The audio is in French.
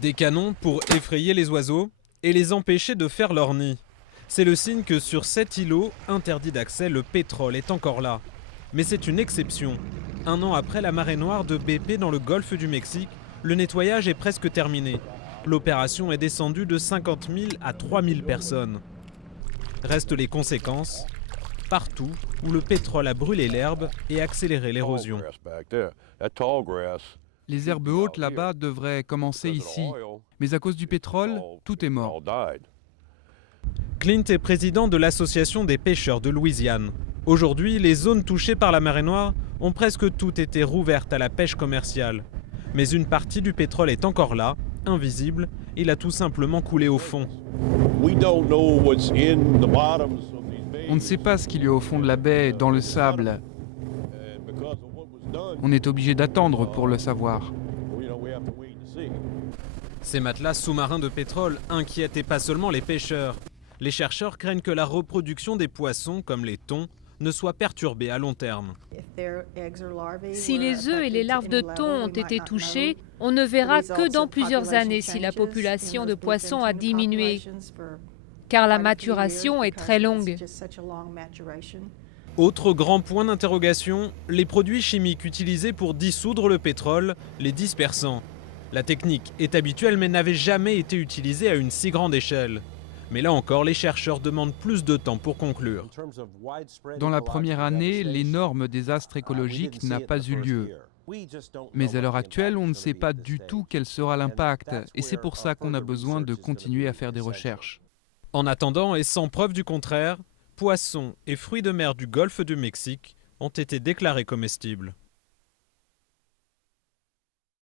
Des canons pour effrayer les oiseaux et les empêcher de faire leur nid. C'est le signe que sur cet îlot, interdit d'accès, le pétrole est encore là. Mais c'est une exception. Un an après la marée noire de BP dans le golfe du Mexique, le nettoyage est presque terminé. L'opération est descendue de 50 000 à 3 000 personnes. Restent les conséquences, partout où le pétrole a brûlé l'herbe et accéléré l'érosion. Les herbes hautes là-bas devraient commencer ici, mais à cause du pétrole, tout est mort. Clint est président de l'Association des pêcheurs de Louisiane. Aujourd'hui, les zones touchées par la marée noire ont presque toutes été rouvertes à la pêche commerciale. Mais une partie du pétrole est encore là, invisible, il a tout simplement coulé au fond. On ne sait pas ce qu'il y a au fond de la baie, dans le sable. On est obligé d'attendre pour le savoir. Ces matelas sous-marins de pétrole inquiètent et pas seulement les pêcheurs. Les chercheurs craignent que la reproduction des poissons, comme les thons, ne soit perturbée à long terme. Si les œufs et les larves de thon ont été touchés, on ne verra que dans plusieurs années si la population de poissons a diminué, car la maturation est très longue. Autre grand point d'interrogation, les produits chimiques utilisés pour dissoudre le pétrole, les dispersants. La technique est habituelle mais n'avait jamais été utilisée à une si grande échelle. Mais là encore, les chercheurs demandent plus de temps pour conclure. Dans la première année, l'énorme désastre écologique n'a pas eu lieu. Mais à l'heure actuelle, on ne sait pas du tout quel sera l'impact, et c'est pour ça qu'on a besoin de continuer à faire des recherches. En attendant, et sans preuve du contraire, poissons et fruits de mer du golfe du Mexique ont été déclarés comestibles.